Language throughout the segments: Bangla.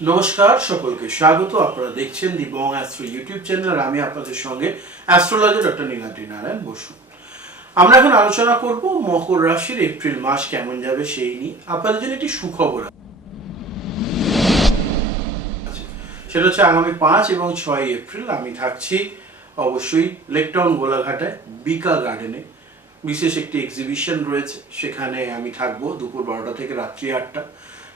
নমস্কার সকলকে, স্বাগত। আপনারা দেখছেন the Bong astro YouTube channel আর আমি আপনাদের সঙ্গে অ্যাস্ট্রোলজার ডক্টর নীলাদ্রি নারায়ণ বসু। আমরা এখন আলোচনা করব মকর রাশির এপ্রিল মাস কেমন যাবে সেই নিয়ে। আপনাদের জন্য একটি সুখবর সেটা হচ্ছে আগামী পাঁচ এবং ছয় এপ্রিল আমি থাকছি অবশ্যই লেকটাউন গোলাঘাটায়, বিকা গার্ডেনে। বিশেষ একটি এক্সিবিশন রয়েছে, সেখানে আমি থাকব দুপুর বারোটা থেকে রাত্রি আটটা।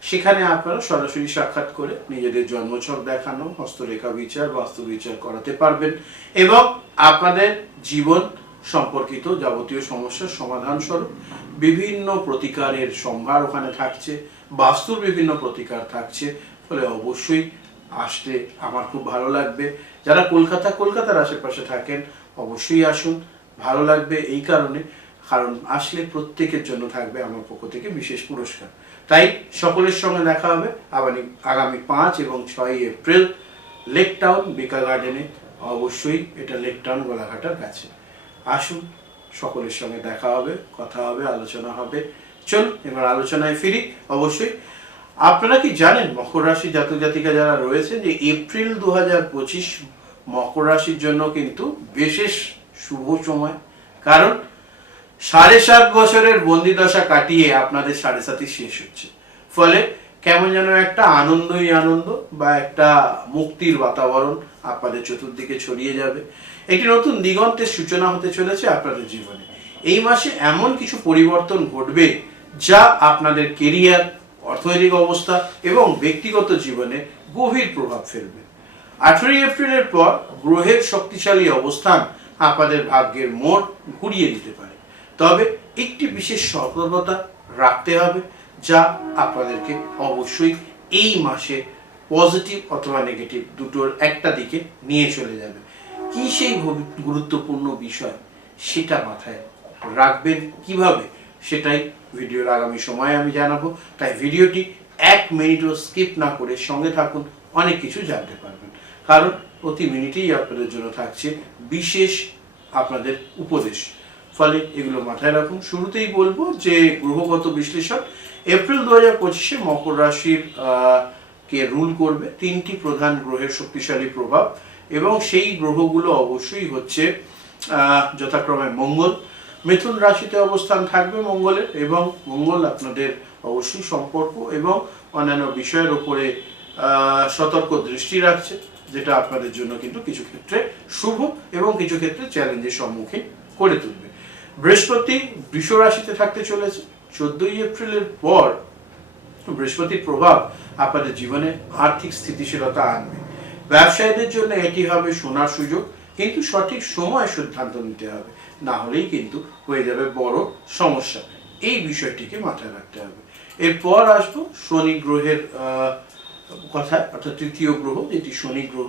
সেখানে আপনারা সরাসরি সাক্ষাৎ করে নিজেদের জন্মছক দেখানো, হস্তরেখা বিচার, বাস্তু বিচার করাতে পারবেন এবং আপনাদের জীবন সম্পর্কিত যাবতীয় সমস্যার সমাধান স্বরূপ বিভিন্ন প্রতিকারের সম্ভার ওখানে থাকছে, বাস্তুর বিভিন্ন প্রতিকার থাকছে, ফলে অবশ্যই আসতে আমার খুব ভালো লাগবে। যারা কলকাতা, কলকাতার আশেপাশে থাকেন, অবশ্যই আসুন, ভালো লাগবে এই কারণে, কারণ আসলে প্রত্যেকের জন্য থাকবে আমার পক্ষ থেকে বিশেষ পুরস্কার। তাই সকলের সঙ্গে দেখা হবে আবার আগামী পাঁচ এবং ছয় এপ্রিল লেক টাউন বিকা গার্ডেনে অবশ্যই এটা লেক টাউন গোলাঘাটার কাছে। আসুন, সকলের সঙ্গে দেখা হবে, কথা হবে, আলোচনা হবে। চল এবার আলোচনায় ফিরি। অবশ্যই, আপনারা কি জানেন, মকর রাশি জাতক জাতিকা যারা রয়েছে যে এপ্রিল দু হাজার পঁচিশ মকর রাশির জন্য কিন্তু বিশেষ শুভ সময়। কারণ সাড়ে সাত বছরের বন্দিদশা কাটিয়ে আপনাদের সাড়ে সাতই শেষ হচ্ছে। ফলে কেমন যেন একটা আনন্দই আনন্দ বা একটা মুক্তির বাতাবরণ আপনাদের চতুর্দিকে ছড়িয়ে যাবে। একটি নতুন দিগন্তের সূচনা হতে চলেছে আপনাদের জীবনে। এই মাসে এমন কিছু পরিবর্তন ঘটবে যা আপনাদের কেরিয়ার, অর্থনৈতিক অবস্থা এবং ব্যক্তিগত জীবনে গভীর প্রভাব ফেলবে। আঠেরোই এপ্রিলের পর গ্রহের শক্তিশালী অবস্থান আপনাদের ভাগ্যের মোড় ঘুরিয়ে দিতে পারে। তবে একটি বিশেষ সতর্কতা রাখতে হবে যা আপনাদেরকে অবশ্যই এই মাসে পজিটিভ অথবা নেগেটিভ দুটোর একটা দিকে নিয়ে চলে যাবে। কি সেই গুরুত্বপূর্ণ বিষয় সেটা মাথায় রাখবেন কীভাবে সেটাই ভিডিওর আগামী সময়ে আমি জানাব। তাই ভিডিওটি এক মিনিটও স্কিপ না করে সঙ্গে থাকুন, অনেক কিছু জানতে পারবেন। কারণ প্রতি মিনিটেই আপনাদের জন্য থাকছে বিশেষ আপনাদের উপদেশ। ফলে এগুলো মাথায় রাখুন। শুরুতেই বলব যে গ্রহগত বিশ্লেষণ এপ্রিল দু হাজার পঁচিশে মকর রাশির কে রুল করবে। তিনটি প্রধান গ্রহের শক্তিশালী প্রভাব এবং সেই গ্রহগুলো অবশ্যই হচ্ছে যথাক্রমে মঙ্গল। মিথুন রাশিতে অবস্থান থাকবে মঙ্গলের এবং মঙ্গল আপনাদের অবশ্যই সম্পর্ক এবং অন্যান্য বিষয়ের উপরে সতর্ক দৃষ্টি রাখছে, যেটা আপনাদের জন্য কিন্তু কিছু ক্ষেত্রে শুভ এবং কিছু ক্ষেত্রে চ্যালেঞ্জের সম্মুখীন করে তুলবে। বৃহস্পতি বৃষ রাশিতে থাকতে চলেছে। চোদ্দই এপ্রিলের পর বৃহস্পতির প্রভাব আপনাদের জীবনে আর্থিক স্থিতিশীলতা আনবে। ব্যবসায়ীদের জন্য এটি হবে সোনার সুযোগ, কিন্তু সঠিক সময় সিদ্ধান্ত নিতে হবে। না হলেই কিন্তু হয়ে যাবে বড় সমস্যা। এই বিষয়টিকে মাথায় রাখতে হবে। এরপর আসব শনি গ্রহের কথা অর্থাৎ তৃতীয় গ্রহ, যেটি শনি গ্রহ।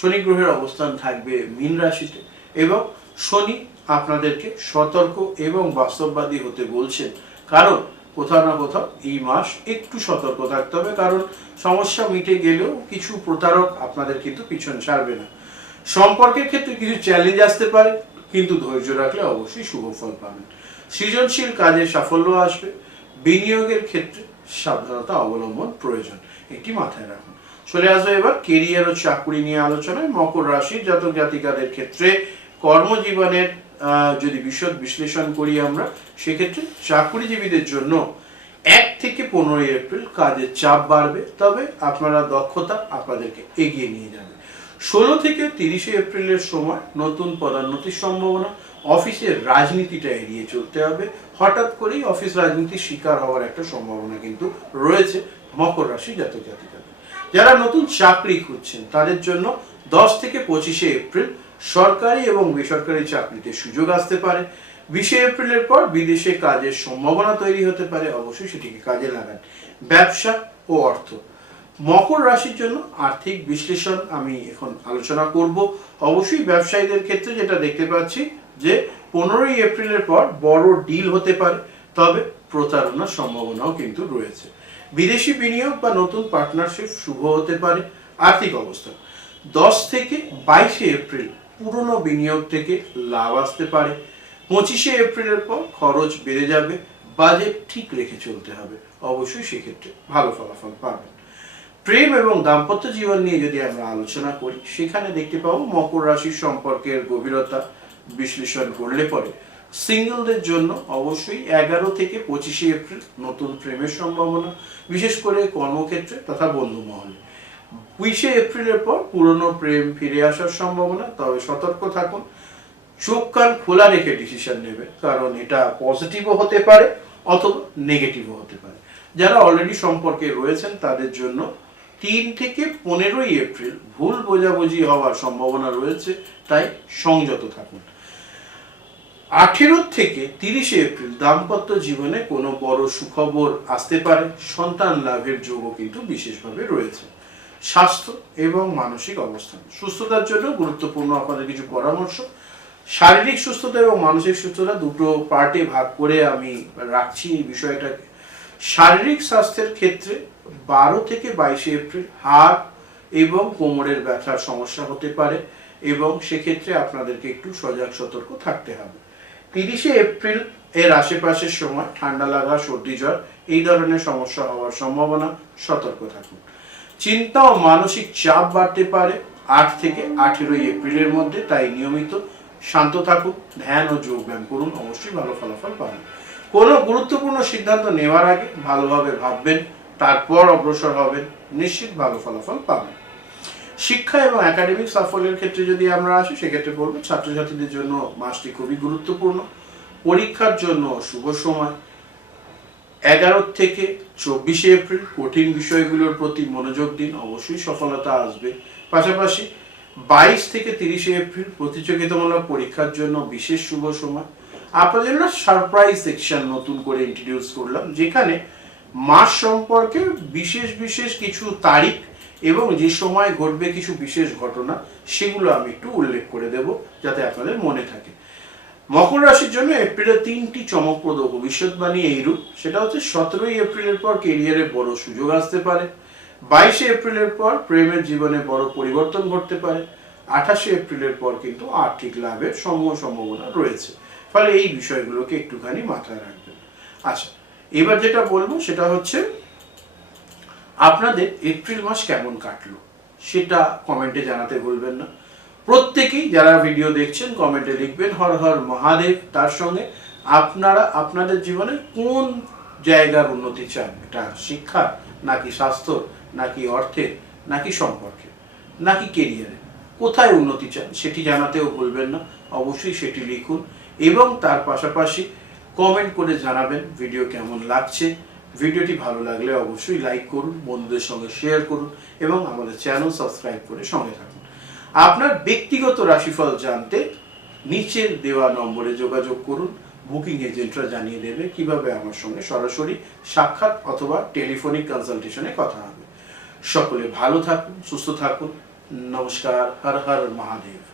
শনি গ্রহের অবস্থান থাকবে মীন রাশিতে এবং শনি আপনাদেরকে সতর্ক এবং বাস্তববাদী হতে বলছেন। কারণ কোথাও না কোথাও এই মাস একটু সতর্ক থাকতে হবে, কারণ সমস্যা মিটে গেলেও কিছু প্রতারক আপনাদের কিন্তু পিছন ছাড়বে না। সম্পর্কের ক্ষেত্রে কিছু চ্যালেঞ্জ আসতে পারে, কিন্তু ধৈর্য রাখলে অবশ্যই শুভ ফল পাবেন। সৃজনশীল কাজে সাফল্য আসবে, বিনিয়োগের ক্ষেত্রে সাবধানতা অবলম্বন প্রয়োজন, এটি মাথায় রাখুন। চলে আসবে এবার কেরিয়ার ও চাকরি নিয়ে আলোচনায়। মকর রাশির জাতক জাতিকাদের ক্ষেত্রে কর্মজীবনের যদি বিশদ বিশ্লেষণ করি আমরা, সেক্ষেত্রে চাকরিজীবীদের জন্য এক থেকে পনেরোই এপ্রিল কাজের চাপ বাড়বে, তবে আপনারা দক্ষতা আপনাদেরকে এগিয়ে নিয়ে যাবে। ষোলো থেকে তিরিশে এপ্রিলের সময় নতুন পদোন্নতির সম্ভাবনা, অফিসের রাজনীতিটা এড়িয়ে চলতে হবে। হঠাৎ করেই অফিস রাজনীতির শিকার হওয়ার একটা সম্ভাবনা কিন্তু রয়েছে মকর রাশি জাতক জাতিকাদের। যারা নতুন চাকরি খুঁজছেন, তাদের জন্য দশ থেকে পঁচিশে এপ্রিল সরকারি এবং বেসরকারি চাকরিতে সুযোগ আসতে পারে। বিশে এপ্রিলের পর বিদেশে কাজের সম্ভাবনা তৈরি হতে পারে, অবশ্যই সেটিকে কাজে লাগান। ব্যবসা ও অর্থ। মকর রাশির জন্য আর্থিক বিশ্লেষণ আমি এখন আলোচনা করব। অবশ্যই ব্যবসায়ীদের ক্ষেত্রে যেটা দেখতে পাচ্ছি যে, পনেরোই এপ্রিলের পর বড় ডিল হতে পারে, তবে প্রতারণার সম্ভাবনাও কিন্তু রয়েছে। বিদেশি বিনিয়োগ বা নতুন পার্টনারশিপ শুভ হতে পারে। আর্থিক অবস্থা। দশ থেকে বাইশে এপ্রিল পুরনো বিনিয়োগ থেকে লাভ আসতে পারে। পঁচিশে এপ্রিলের পর খরচ বেড়ে যাবে, বাজেট ঠিক রেখে চলতে হবে। অবশ্যই সেক্ষেত্রে ভালো ফলাফল পাবেন। প্রেম এবং দাম্পত্য জীবন নিয়ে যদি আমরা আলোচনা করি, সেখানে দেখতে পাবো মকর রাশির সম্পর্কের গভীরতা বিশ্লেষণ করলে পরে সিঙ্গেলদের জন্য অবশ্যই এগারো থেকে পঁচিশে এপ্রিল নতুন প্রেমের সম্ভাবনা, বিশেষ করে কর্মক্ষেত্রে তথা বন্ধু মহলে বিশে এপ্রিলের পর পুরনো প্রেম ফিরে আসার সম্ভাবনা, তবে সতর্ক থাকুন। চোখ কান খোলা রেখে ডিসিশন নেবে কারণ এটা পজিটিভও হতে পারে অথবা নেগেটিভও হতে পারে। যারা অলরেডি সম্পর্কে রয়েছেন, তাদের জন্য তিন থেকে পনেরোই এপ্রিল ভুল বোঝাবুঝি হওয়ার সম্ভাবনা রয়েছে, তাই সংযত থাকুন। আঠেরো থেকে তিরিশে এপ্রিল দাম্পত্য জীবনে কোনো বড় সুখবর আসতে পারে, সন্তান লাভের যোগও কিন্তু বিশেষভাবে রয়েছে। স্বাস্থ্য এবং মানসিক অবস্থান। সুস্থতার জন্য গুরুত্বপূর্ণ আপনাদের কিছু পরামর্শ। শারীরিক সুস্থতা এবং মানসিক সুস্থতা দুটো পার্টে ভাগ করে আমি রাখছি এই বিষয়টাকে। শারীরিক স্বাস্থ্যের ক্ষেত্রে বারো থেকে বাইশে এপ্রিল হাড় এবং কোমরের ব্যথার সমস্যা হতে পারে এবং সেক্ষেত্রে আপনাদেরকে একটু সজাগ সতর্ক থাকতে হবে। তিরিশে এপ্রিল এর আশেপাশের সময় ঠান্ডা লাগা, সর্দি, জ্বর এই ধরনের সমস্যা হওয়ার সম্ভাবনা। সতর্ক থাকুন। চিন্তা ও মানসিক চাপ বাড়তে পারে। আট থেকে আঠেরোই এপ্রিলের মধ্যে তাই নিয়মিত শান্ত থাকুন, ধ্যান ও যোগব্যায়াম করুন, অবশ্যই ভালো ফলাফল পাবেন। কোনো গুরুত্বপূর্ণ সিদ্ধান্ত নেওয়ার আগে ভালোভাবে ভাববেন, তারপর অগ্রসর হবেন, নিশ্চিত ভালো ফলাফল পাবেন। শিক্ষা এবং একাডেমিক সাফল্যের ক্ষেত্রে যদি আমরা আসি, সেক্ষেত্রে বলব ছাত্রছাত্রীদের জন্য মাসটি খুবই গুরুত্বপূর্ণ। পরীক্ষার জন্য শুভ সময় এগারো থেকে চব্বিশে এপ্রিল কঠিন বিষয়গুলোর প্রতি মনোযোগ দিন, অবশ্যই সফলতা আসবে। পাশাপাশি বাইশ থেকে তিরিশে এপ্রিল প্রতিযোগিতামূলক পরীক্ষার জন্য বিশেষ শুভ সময়। আপনাদের জন্য সারপ্রাইজ সেকশন নতুন করে ইন্ট্রোডিউস করলাম, যেখানে মাস সম্পর্কে বিশেষ বিশেষ কিছু তারিখ এবং যে সময় ঘটবে কিছু বিশেষ ঘটনা, সেগুলো আমি একটু উল্লেখ করে দেব, যাতে আপনাদের মনে থাকে। মকর রাশির জন্য এপ্রিলের তিনটি চমকপ্রদ ভবিষ্যৎবাণী এইরূপ। সেটা হচ্ছে সতেরোই এপ্রিলের পর কেরিয়ারে বড় সুযোগ আসতে পারে, বাইশে এপ্রিলের পর প্রেমের জীবনে বড় পরিবর্তন ঘটতে পারে, আঠাশে এপ্রিলের পর কিন্তু আর্থিক লাভের সমূহ সম্ভাবনা রয়েছে। ফলে এই বিষয়গুলোকে একটুখানি মাথায় রাখবেন। আচ্ছা এবার যেটা বলব সেটা হচ্ছে, আপনাদের এপ্রিল মাস কেমন কাটলো? সেটা কমেন্টে জানাতে ভুলবেন না। প্রত্যেকেই যারা ভিডিও দেখছেন কমেন্টে লিখবেন, হর হর মহাদেব, তার সঙ্গে আপনারা আপনাদের জীবনে কোন জায়গার উন্নতি চান? এটা শিক্ষা, নাকি স্বাস্থ্য, নাকি অর্থের নাকি সম্পর্কে, নাকি কেরিয়ারে কোথায় উন্নতি চান? সেটি জানাতেও ভুলবেন না। অবশ্যই সেটি লিখুন এবং তার পাশাপাশি কমেন্ট করে জানাবেন ভিডিও কেমন লাগছে। ভিডিওটি ভালো লাগলে অবশ্যই লাইক করুন, বন্ধুদের সঙ্গে শেয়ার করুন এবং আমাদের চ্যানেল সাবস্ক্রাইব করে সঙ্গে থাকুন। আপনার ব্যক্তিগত রাশিফল জানতে নিচের দেওয়া নম্বরে যোগাযোগ করুন। বুকিং এজেন্টরা জানিয়ে দেবে কীভাবে আমার সঙ্গে সরাসরি সাক্ষাৎ অথবা টেলিফোনিক কনসালটেশনে কথা হবে। সকলে ভালো থাকুন, সুস্থ থাকুন। নমস্কার, হর হর মহাদেব।